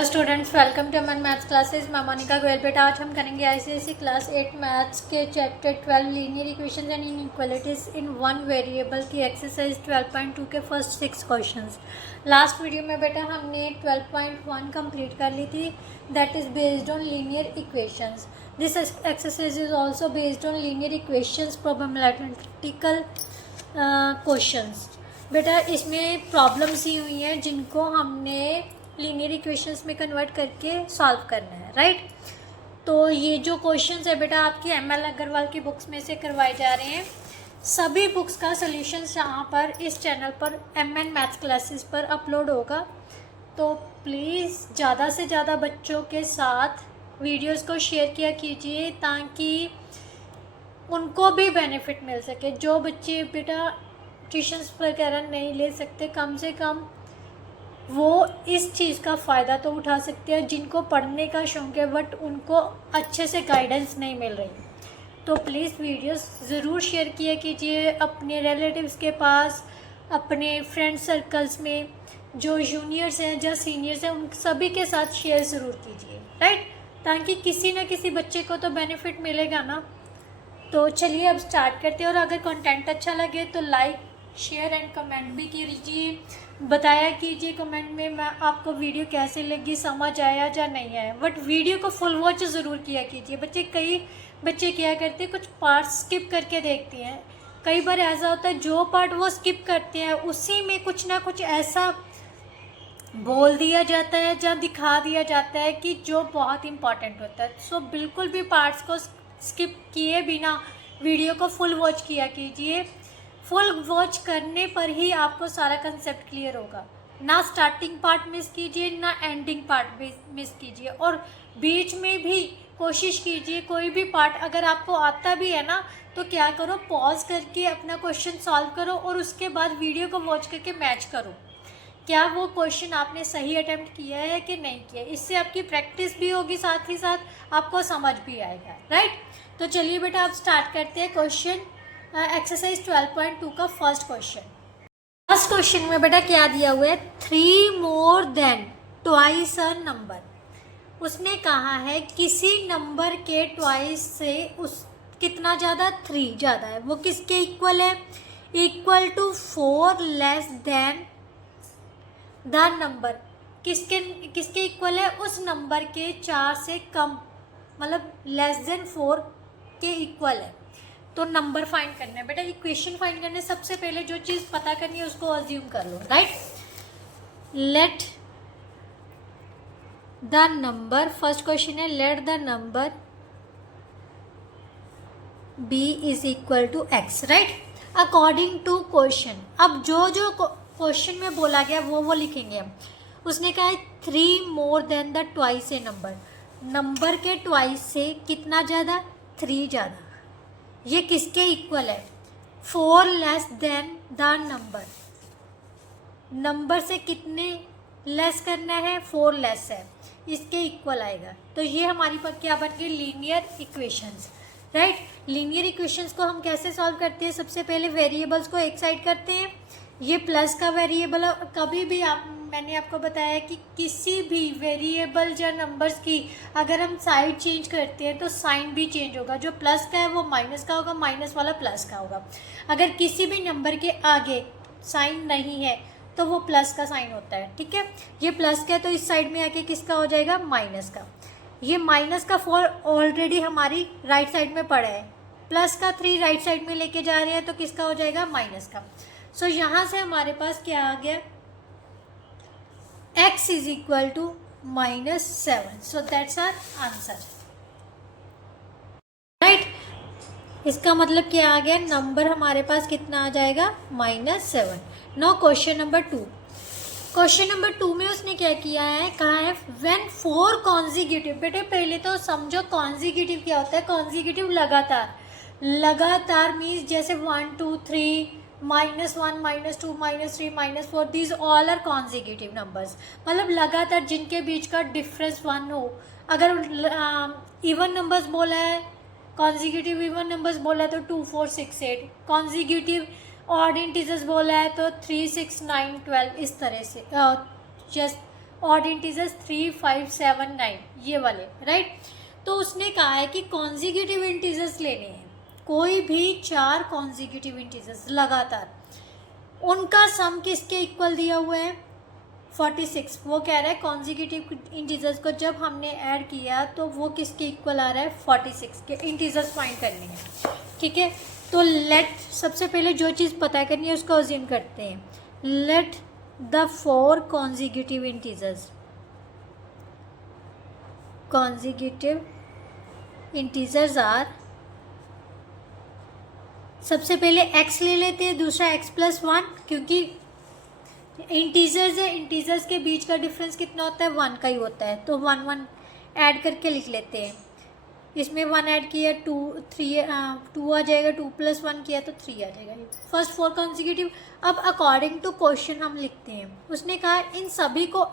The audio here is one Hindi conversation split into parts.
Students, welcome to Aman maths classes. मैं मोनिका गोयल। बेटा आज हम करेंगे आईसीएसई क्लास 8 मैथ्स के chapter 12 linear equations and inequalities in one variable की एक्सरसाइज 12.2 के फर्स्ट 6 क्वेश्चंस। लास्ट वीडियो में बेटा हमने 12.1 कंप्लीट कर ली थी, that is based on linear equations. This exercise is also based on linear equations probabilistic questions. बेटा इसमें प्रॉब्लम्स ही हुई हैं जिनको हमने लीनियर इक्वेशंस में कन्वर्ट करके सॉल्व करना है, राइट। तो ये जो क्वेश्चंस है बेटा आपकी एमएल अग्रवाल की बुक्स में से करवाए जा रहे हैं। सभी बुक्स का सॉल्यूशंस यहाँ पर इस चैनल पर एमएन मैथ्स क्लासेस पर अपलोड होगा। तो प्लीज़ ज़्यादा से ज़्यादा बच्चों के साथ वीडियोस को शेयर किया कीजिए ताकि उनको भी बेनिफिट मिल सके। जो बच्चे बेटा ट्यूशन्स वगैरह नहीं ले सकते, कम से कम वो इस चीज़ का फ़ायदा तो उठा सकते हैं। जिनको पढ़ने का शौक़ है बट उनको अच्छे से गाइडेंस नहीं मिल रही, तो प्लीज़ वीडियोस ज़रूर शेयर किया कीजिए अपने रिलेटिव्स के पास, अपने फ्रेंड सर्कल्स में, जो जूनियर्स हैं या सीनियर्स हैं उन सभी के साथ शेयर ज़रूर कीजिए, राइट, ताकि किसी न किसी बच्चे को तो बेनिफिट मिलेगा ना। तो चलिए अब स्टार्ट करते हैं। और अगर कंटेंट अच्छा लगे तो लाइक, शेयर एंड कमेंट भी कीजिए। बताया कीजिए कमेंट में मैं आपको वीडियो कैसे लगी, समझ आया या नहीं आया। बट वीडियो को फुल वॉच ज़रूर किया कीजिए। कई बच्चे क्या करते हैं, कुछ पार्ट स्किप करके देखते हैं। कई बार ऐसा होता है जो पार्ट वो स्किप करते हैं उसी में कुछ ना कुछ ऐसा बोल दिया जाता है या दिखा दिया जाता है कि जो बहुत इम्पॉर्टेंट होता है। सो बिल्कुल भी पार्ट्स को स्किप किए बिना वीडियो को फुल वॉच किया कीजिए। फुल वॉच करने पर ही आपको सारा कंसेप्ट क्लियर होगा। ना स्टार्टिंग पार्ट मिस कीजिए, ना एंडिंग पार्ट मिस कीजिए। और बीच में भी कोशिश कीजिए कोई भी पार्ट अगर आपको आता भी है ना तो क्या करो, पॉज करके अपना क्वेश्चन सॉल्व करो और उसके बाद वीडियो को वॉच करके मैच करो क्या वो क्वेश्चन आपने सही अटेम्प्ट किया है कि नहीं किया। इससे आपकी प्रैक्टिस भी होगी, साथ ही साथ आपको समझ भी आएगा, राइट। तो चलिए बेटा आप स्टार्ट करते हैं क्वेश्चन एक्सरसाइज 12.2 का फर्स्ट क्वेश्चन। फर्स्ट क्वेश्चन में बेटा क्या दिया हुआ है, 3 more than twice a number. उसने कहा है किसी नंबर के ट्वाइस से उस कितना ज़्यादा, 3 ज़्यादा है। वो किसके इक्वल है, equal to 4 less than the number. किसके इक्वल है, उस नंबर के 4 से कम, मतलब लेस देन 4 के इक्वल है। तो नंबर फाइंड करना है बेटा। इक्वेशन फाइंड करने सबसे पहले जो चीज़ पता करनी है उसको अज्यूम कर लो, right. Let the number, first question है let the number b is equal to x, right, according to question. अब जो जो क्वेश्चन में बोला गया वो लिखेंगे हम। उसने कहा है 3 more than the twice A number. Number के ट्वाइस से कितना ज़्यादा, 3 ज़्यादा। ये किसके इक्वल है, 4 less than the number. Number से कितने लेस करना है, 4 लेस है, इसके इक्वल आएगा। तो ये हमारी क्या बन गई, linear equations, right. Linear equations को हम कैसे सॉल्व करते हैं, सबसे पहले वेरिएबल्स को एक साइड करते हैं। ये प्लस का वेरिएबल है। कभी भी मैंने आपको बताया कि किसी भी वेरिएबल या नंबर्स की अगर हम साइड चेंज करते हैं तो साइन भी चेंज होगा। जो प्लस का है वो माइनस का होगा, माइनस वाला प्लस का होगा। अगर किसी भी नंबर के आगे साइन नहीं है तो वो प्लस का साइन होता है, ठीक है। ये प्लस का है तो इस साइड में आके किसका हो जाएगा, माइनस का। ये माइनस का 4 ऑलरेडी हमारी राइट साइड में पड़ा है, प्लस का 3 राइट साइड में लेके जा रहे हैं तो किसका हो जाएगा, माइनस का। सो यहाँ से हमारे पास क्या आ गया, x is equal to -7। So that's our answer, right. इसका मतलब क्या आ गया, नंबर हमारे पास कितना आ जाएगा, -7। Now question number 2। Question number 2 में उसने क्या किया है, कहा है व्हेन 4 कॉन्जिक्यूटिव। बेटे पहले तो समझो कॉन्जिक्यूटिव क्या होता है। कॉन्जिक्यूटिव लगातार, लगातार मीन्स जैसे 1 2 3 -1 -2 -3 -4, these all are consecutive numbers. मतलब लगातार जिनके बीच का डिफरेंस 1 हो। अगर इवन नंबर्स बोला है, कॉन्जिक्यूटिव इवन नंबर्स बोला है तो 2 4 6 8। कॉन्जिक्यूटिव ऑड इंटीजर्स बोला है तो 3 6 9 12, इस तरह से। जस्ट ऑड इंटीजर्स 3, 5, 7, 9 ये वाले, राइट। तो उसने कहा है कि कॉन्जिक्यूटिव इंटीजर्स लेने हैं, कोई भी 4 कॉन्जिक्यूटिव इंटीजर्स लगातार, उनका सम किसके इक्वल दिया हुआ है 46। वो कह रहा है कॉन्जिक्यूटिव इंटीजर्स को जब हमने ऐड किया तो वो किसके इक्वल आ रहा है 46 के इंटीजर्स फाइंड करने हैं, ठीक है। तो लेट सबसे पहले जो चीज़ पता करनी है उसको अज्यूम करते हैं। Let the 4 consecutive integers are, सबसे पहले x ले लेते हैं, दूसरा x+1, क्योंकि इंटीजर्स है, इंटीजर्स के बीच का डिफरेंस कितना होता है 1 का ही होता है, तो 1 1 ऐड करके लिख लेते हैं। इसमें 1 ऐड किया 2 आ जाएगा, 2 + 1 किया तो 3 आ जाएगा। First 4 consecutive. अब अकॉर्डिंग टू क्वेश्चन हम लिखते हैं, उसने कहा इन सभी को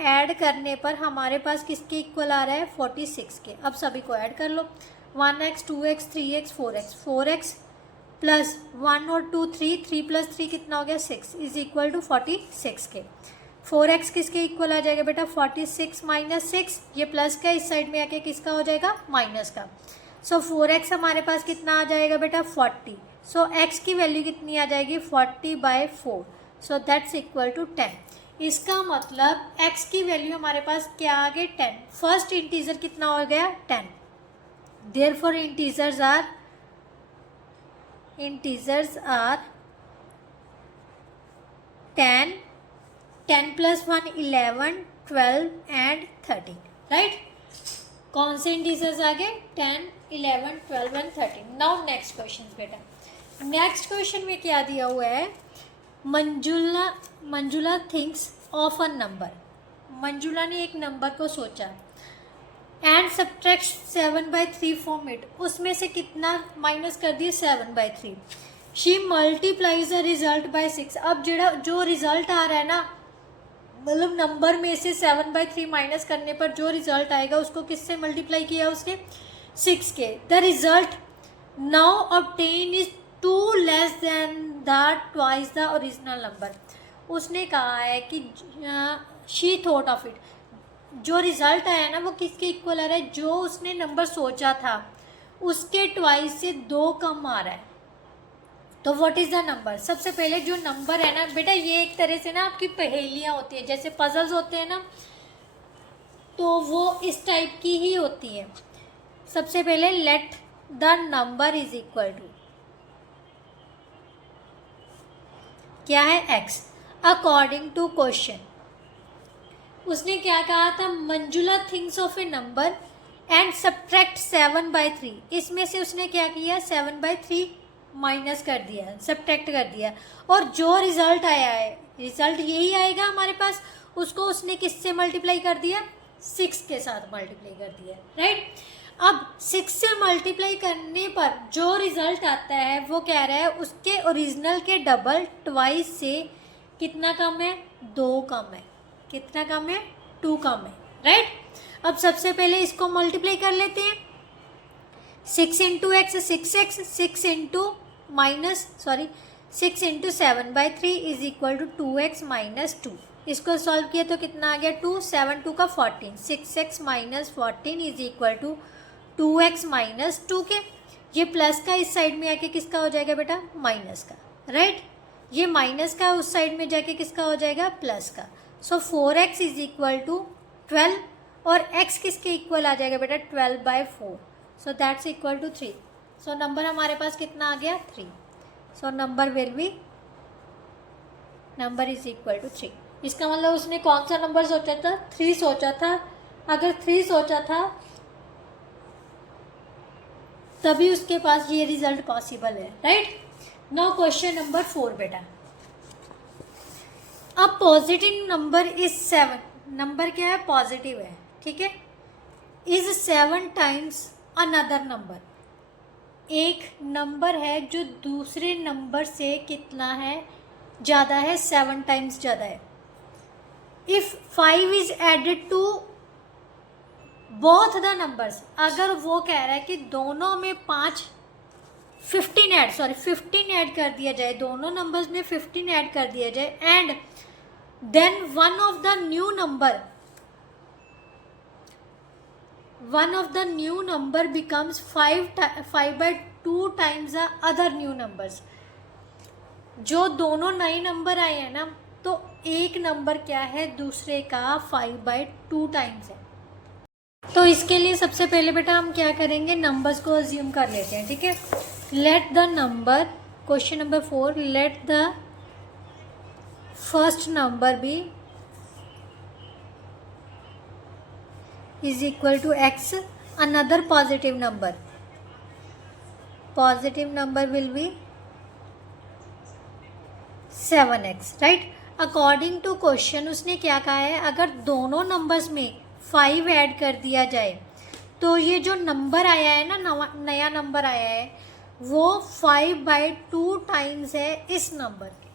ऐड करने पर हमारे पास किसके इक्वल आ रहा है 46 के। अब सभी को ऐड कर लो, 1x 2x 3x 4x plus 1 और 2 3 + 3 कितना हो गया 6 इज इक्वल टू 46 के। 4x किसके इक्वल आ जाएगा बेटा 46 - 6, ये प्लस का इस साइड में आके किसका हो जाएगा माइनस का। सो 4x हमारे पास कितना आ जाएगा बेटा 40। सो x की वैल्यू कितनी आ जाएगी 40/4, सो दैट्स इक्वल टू 10। इसका मतलब x की वैल्यू हमारे पास क्या आ गई 10। फर्स्ट इंटीजर कितना हो गया 10। Therefore integers are 10, 10 + 1 11, 12 and 13, right. कौन से इंटीजर्स आ गए 10, 11, 12 एंड 13। नाउ नेक्स्ट क्वेश्चन बेटा, नेक्स्ट क्वेश्चन में क्या दिया हुआ है, Manjula thinks of a number. Manjula ने एक नंबर को सोचा एंड सब्ट्रैक्ट 7/3 फ्रॉम इट, उसमें से कितना माइनस कर दिए 7/3। She multiplies the result by 6। अब जो रिजल्ट आ रहा है ना, मतलब नंबर में से 7/3 माइनस करने पर जो रिजल्ट आएगा उसको किससे मल्टीप्लाई किया उसके 6 के। The result now obtain is 2 less than twice the original number. उसने कहा है कि शी थॉट ऑफ इट, जो रिजल्ट आया ना वो किसके इक्वल आ रहा है, जो उसने नंबर सोचा था उसके ट्वाइस से 2 कम आ रहा है। तो व्हाट इज़ द नंबर। सबसे पहले जो नंबर है ना बेटा, ये एक तरह से ना आपकी पहेलियाँ होती है, जैसे पजल्स होते हैं ना, तो वो इस टाइप की ही होती है। सबसे पहले let the number is equal to क्या है x अकॉर्डिंग टू क्वेश्चन। उसने क्या कहा था, Manjula things of A number and subtract 7/3। इसमें से उसने क्या किया 7/3 माइनस कर दिया, सब्ट्रैक्ट कर दिया, और जो रिजल्ट आया है रिजल्ट यही आएगा हमारे पास, उसको उसने किससे मल्टीप्लाई कर दिया 6 के साथ मल्टीप्लाई कर दिया, राइट। अब 6 से मल्टीप्लाई करने पर जो रिजल्ट आता है वो कह रहा है उसके ओरिजिनल के डबल ट्वाइस से कितना कम है 2 कम है। कितना कम है 2 कम है, राइट। अब सबसे पहले इसको मल्टीप्लाई कर लेते हैं, 6 × x 6x, 6 × 7/3 is equal to 2x - 2। इसको सॉल्व किया तो कितना आ गया 2, 7 2 का 14, 6x - 14 is equal to 2x - 2 के। ये प्लस का इस साइड में आके किसका हो जाएगा बेटा माइनस का, राइट। ये माइनस का उस साइड में जाके किसका हो जाएगा प्लस का। सो 4x इज इक्वल टू 12 और x किसके इक्वल आ जाएगा बेटा 12/4, so that's equal to 3। So number हमारे पास कितना आ गया 3। So number is equal to 3। इसका मतलब उसने कौन सा नंबर सोचा था 3 सोचा था। अगर 3 सोचा था तभी उसके पास ये रिजल्ट पॉसिबल है, राइट। नाउ क्वेश्चन नंबर 4 बेटा, अब पॉजिटिव नंबर इज 7। नंबर क्या है पॉजिटिव है, ठीक है। इज 7 टाइम्स अनदर नंबर, एक नंबर है जो दूसरे नंबर से कितना है ज़्यादा है 7 टाइम्स ज़्यादा है। If 5 is added to both the numbers, अगर वो कह रहा है कि दोनों में 5 15 ऐड कर दिया जाए, दोनों नंबर्स में 15 ऐड कर दिया जाए, and then one of the new number becomes 5/2 times the other new numbers. जो दोनों नए नंबर आए हैं ना, तो एक नंबर क्या है दूसरे का 5/2 टाइम्स है। तो इसके लिए सबसे पहले बेटा हम क्या करेंगे, नंबर्स को अज्यूम कर लेते हैं, ठीक है। Let the number, question number 4, let the first number be is equal to x, another positive number will be 7x, right. According to question उसने क्या कहा है, अगर दोनों नंबर्स में 5 ऐड कर दिया जाए तो ये जो नंबर आया है ना, नया नंबर आया है, वो 5/2 टाइम्स है इस नंबर के।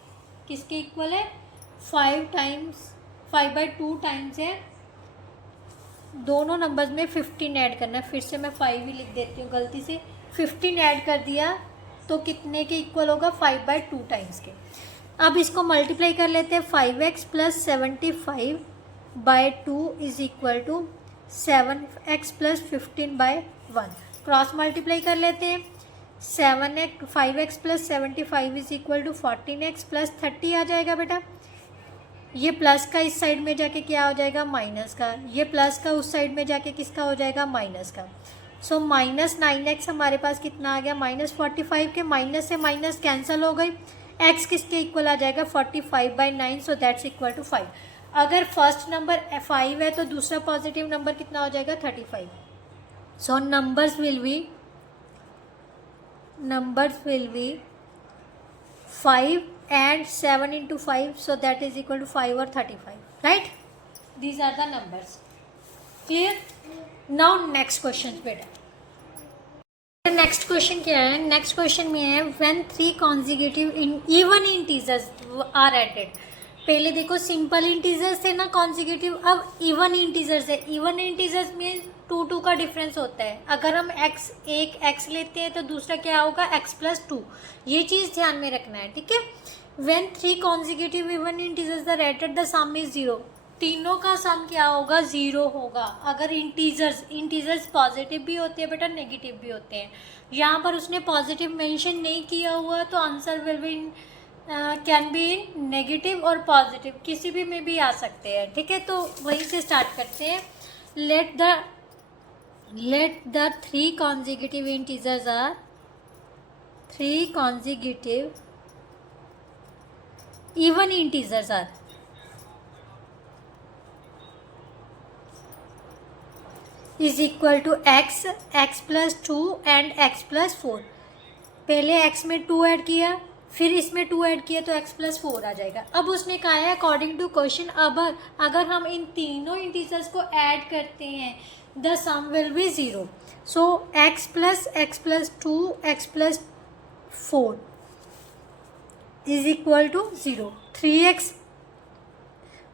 किसके इक्वल है, 5/2 टाइम्स है। दोनों नंबर्स में 15 ऐड करना है, फिर से मैं 5 ही लिख देती हूँ गलती से। 15 ऐड कर दिया तो कितने के इक्वल होगा, 5/2 टाइम्स के। अब इसको मल्टीप्लाई कर लेते हैं, 5x + 75/2 is equal to 7x + 15/1। Cross multiply कर लेते हैं, 5x + 75 is equal to 14x + 30 आ जाएगा बेटा। ये प्लस का इस साइड में जाके क्या हो जाएगा, माइनस का। ये प्लस का उस साइड में जाके किसका हो जाएगा, माइनस का। सो -9x हमारे पास कितना आ गया, -45 के माइनस से माइनस कैंसिल हो गई। x किसके इक्वल आ जाएगा, 45/9, सो दैट्स इक्वल टू 5। अगर फर्स्ट नंबर 5 है तो दूसरा पॉजिटिव नंबर कितना हो जाएगा, 35। सो numbers will be 5 and 7 into 5, so that is equal to 5 or 35, right? These are the numbers. Clear? Now next question बेटा। नेक्स्ट क्वेश्चन क्या है, नेक्स्ट क्वेश्चन में है when 3 consecutive even integers are added. पहले देखो सिंपल इंटीजर्स थे ना कॉन्जिक्यूटिव, अब इवन इंटीजर्स है। इवन इंटीजर्स में 2 का डिफरेंस होता है। अगर हम एक x लेते हैं तो दूसरा क्या होगा, x + 2। ये चीज़ ध्यान में रखना है, ठीक है। When 3 consecutive even integers are added the sum is 0। तीनों का सम क्या होगा, 0 होगा। अगर इंटीजर्स पॉजिटिव भी होते हैं बेटा, नेगेटिव भी होते हैं। यहाँ पर उसने पॉजिटिव मेंशन नहीं किया हुआ, तो answer will be can be in negative और पॉजिटिव, किसी भी में भी आ सकते हैं, ठीक है। तो वहीं से स्टार्ट करते हैं। Let the 3 consecutive integers are 3 consecutive even integers are is equal to x + 2 and x + 4। पहले x में 2 ऐड किया, फिर इसमें 2 ऐड किया, तो x + 4 आ जाएगा। अब उसने कहा है अकॉर्डिंग टू क्वेश्चन, अब अगर हम इन तीनों इंटीजर्स को ऐड करते हैं the sum will be 0। So x + 2 x + 4 is equal to 0। 3x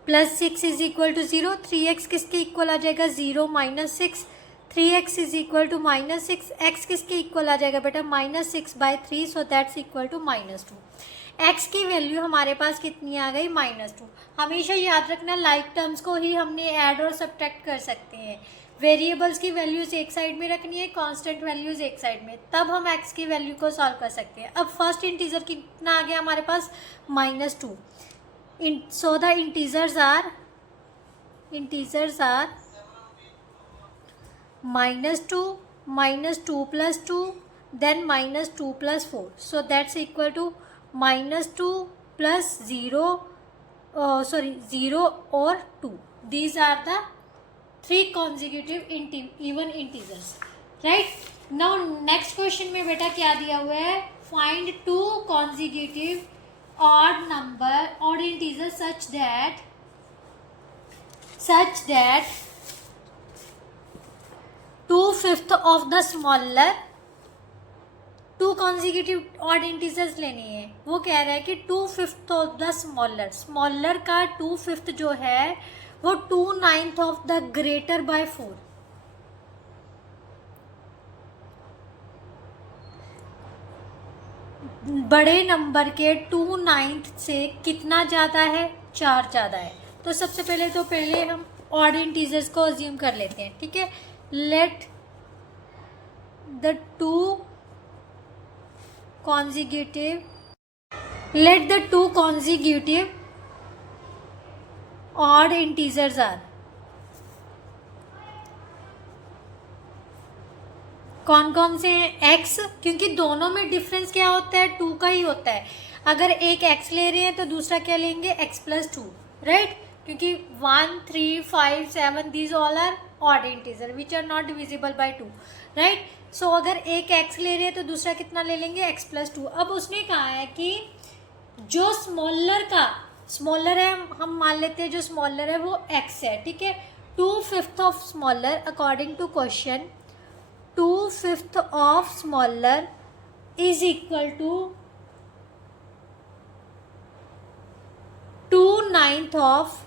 + 6 is equal to 0। 3x किसके इक्वल आ जाएगा, 0 - 6। 3x is equal to -6। x किसके इक्वल आ जाएगा बेटा, -6/3, so that's equal to -2। x की वैल्यू हमारे पास कितनी आ गई, -2। हमेशा याद रखना लाइक टर्म्स को ही हमने ऐड और सब्ट्रैक्ट कर सकते हैं। वेरिएबल्स की वैल्यूज़ एक साइड में रखनी है, कांस्टेंट वैल्यूज़ एक साइड में, तब हम x की वैल्यू को सॉल्व कर सकते हैं। अब फर्स्ट इंटीजर कितना आ गया हमारे पास, -2। So the integers are -2 -2 + 2 then -2 + 4, so that's equal to -2 + 0 or 2. These are the 3 consecutive even integers, right? Now next question में बेटा क्या दिया हुआ है, find 2 consecutive odd integers such that 2/5 of the smaller। 2 consecutive odd integers लेनी है। वो कह रहा है कि 2/5 of the smaller का 2/5 जो है वो 2/9 of the greater by 4। बड़े नंबर के 2/9 से कितना ज़्यादा है, 4 ज़्यादा है। तो सबसे पहले हम ऑड इंटीजर्स को अज्यूम कर लेते हैं, ठीक है। Let the two consecutive odd integers are, कौन कौन से हैं, x, क्योंकि दोनों में डिफरेंस क्या होता है, 2 का ही होता है। अगर एक x ले रहे हैं तो दूसरा क्या लेंगे, x+2, राइट, क्योंकि 1, 3, 5, 7 these all are odd integer which are not divisible by 2, right. So अगर एक x ले रहे हैं तो दूसरा कितना ले लेंगे, x+2। अब उसने कहा है कि जो स्मॉलर है, हम मान लेते हैं जो स्मॉलर है वो x है, ठीक है। 2/5 of smaller according to question, 2/5 of smaller is equal to 2/9 of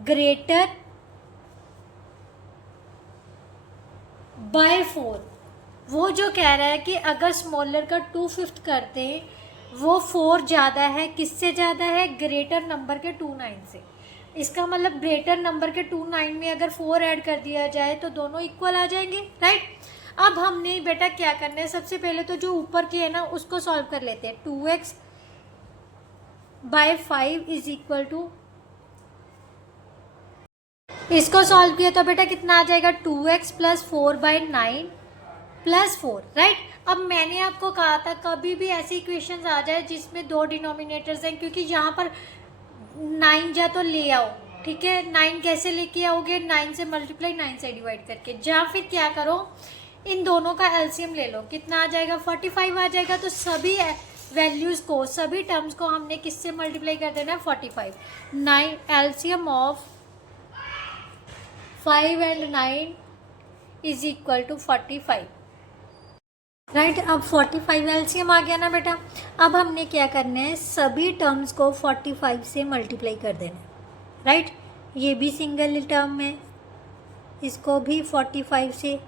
greater by 4। वो जो कह रहा है कि अगर स्मॉलर का 2/5 करते हैं, वो 4 ज़्यादा है, किससे ज़्यादा है, ग्रेटर नंबर के 2/9 से। इसका मतलब ग्रेटर नंबर के 2/9 में अगर 4 ऐड कर दिया जाए तो दोनों इक्वल आ जाएंगे, राइट। अब हमने बेटा क्या करना है, सबसे पहले तो जो ऊपर की है ना उसको सॉल्व कर लेते हैं। 2x/5 इज इक्वल टू, इसको सॉल्व किया तो बेटा कितना आ जाएगा, 2x + 4/9 + 4, राइट। अब मैंने आपको कहा था कभी भी ऐसी इक्वेशंस आ जाए जिसमें 2 डिनोमिनेटर्स हैं, क्योंकि यहाँ पर 9 जा तो ले आओ, ठीक है। 9 कैसे लेके आओगे, 9 से मल्टीप्लाई, 9 से डिवाइड करके, या फिर क्या करो, इन दोनों का एलसीएम ले लो, कितना आ जाएगा, 45 आ जाएगा। तो सभी वैल्यूज़ को, सभी टर्म्स को हमने किससे मल्टीप्लाई कर देना है, 45। 9 LCM of 5 and 9 is equal to 45, right. अब 45 एलसीएम आ गया ना बेटा। अब हमने क्या करना है, सभी टर्म्स को 45 से मल्टीप्लाई कर देना है, राइट। ये भी सिंगल टर्म है, इसको भी 45 से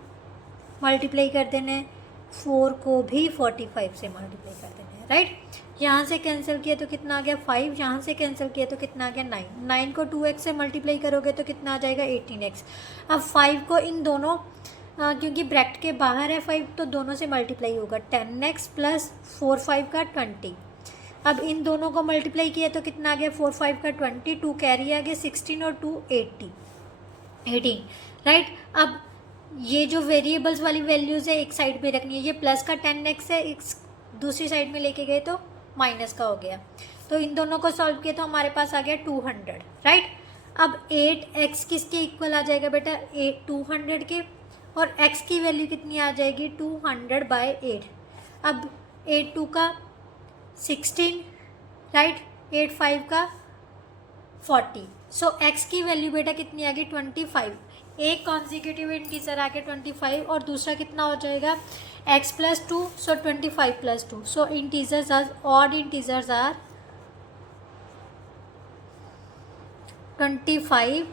मल्टीप्लाई कर देना है, 4 को भी 45 से मल्टीप्लाई कर देना है, राइट। यहाँ से कैंसिल किया तो कितना आ गया, 5, यहाँ से कैंसिल किया तो कितना आ गया, 9 को 2x से मल्टीप्लाई करोगे तो कितना आ जाएगा, 18x। अब 5 को इन दोनों, क्योंकि ब्रैकेट के बाहर है 5 तो दोनों से मल्टीप्लाई होगा, 10x + 4 5 का 20। अब इन दोनों को मल्टीप्लाई किया तो कितना आ गया, 4 5 का 20, 2 कैरी आ गया 16 और 2 18, राइट। अब ये जो वेरिएबल्स वाली वैल्यूज़ है एक साइड पे रखनी है, ये प्लस का 10x है, एक दूसरी साइड में लेके गए तो माइनस का हो गया। तो इन दोनों को सॉल्व किया तो हमारे पास आ गया 200, राइट। अब 8x किसके इक्वल आ जाएगा बेटा, 200 के, और x की वैल्यू कितनी आ जाएगी, 200/8। अब 8 2 का 16, राइट, 8 5 का 40। सो x की वैल्यू बेटा कितनी आ गई, 25। एक कॉन्जिक्यूटिव इंटीजर आ गया 25 और दूसरा कितना हो जाएगा, x+2, so 25+2। So integers are, odd integers are 25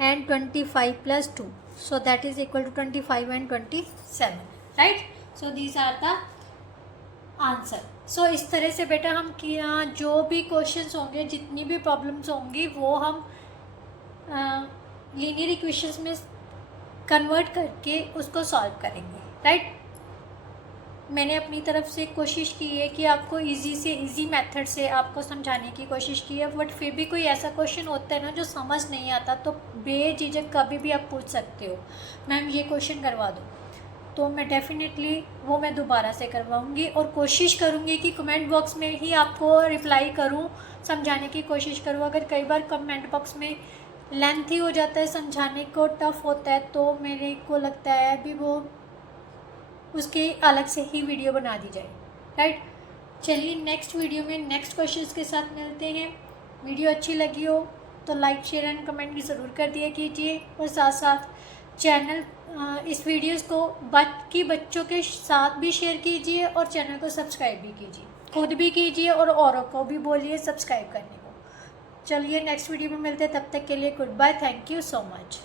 and 25+2, so that is equal to 25 and 27, right? So these are the answer. So इस तरह से बेटा हम किया, जो भी क्वेश्चंस होंगे, जितनी भी प्रॉब्लम्स होंगी, वो हम लीनियर इक्वेशंस में कन्वर्ट करके उसको सॉल्व करेंगे, राइट। मैंने अपनी तरफ से कोशिश की है कि आपको इजी से इजी मेथड से आपको समझाने की कोशिश की है, बट फिर भी कोई ऐसा क्वेश्चन होता है ना जो समझ नहीं आता, तो बेझिझक कभी भी आप पूछ सकते हो, मैम ये क्वेश्चन करवा दो, तो मैं डेफिनेटली वो मैं दोबारा से करवाऊँगी और कोशिश करूँगी कि कमेंट बॉक्स में ही आपको रिप्लाई करूँ, समझाने की कोशिश करूँ। अगर कई बार कमेंट बॉक्स में लेंथी हो जाता है, समझाने को टफ होता है, तो मेरे को लगता है अभी वो उसके अलग से ही वीडियो बना दी जाए, राइट। चलिए नेक्स्ट वीडियो में नेक्स्ट क्वेश्चंस के साथ मिलते हैं। वीडियो अच्छी लगी हो तो लाइक शेयर एंड कमेंट भी ज़रूर कर दिया कीजिए, और साथ साथ चैनल इस वीडियोस को बाकी बच्चों के साथ भी शेयर कीजिए और चैनल को सब्सक्राइब भी कीजिए, खुद भी कीजिए और औरों को भी बोलिए सब्सक्राइब करने को। चलिए नेक्स्ट वीडियो में मिलते हैं, तब तक के लिए good bye, thank you so much.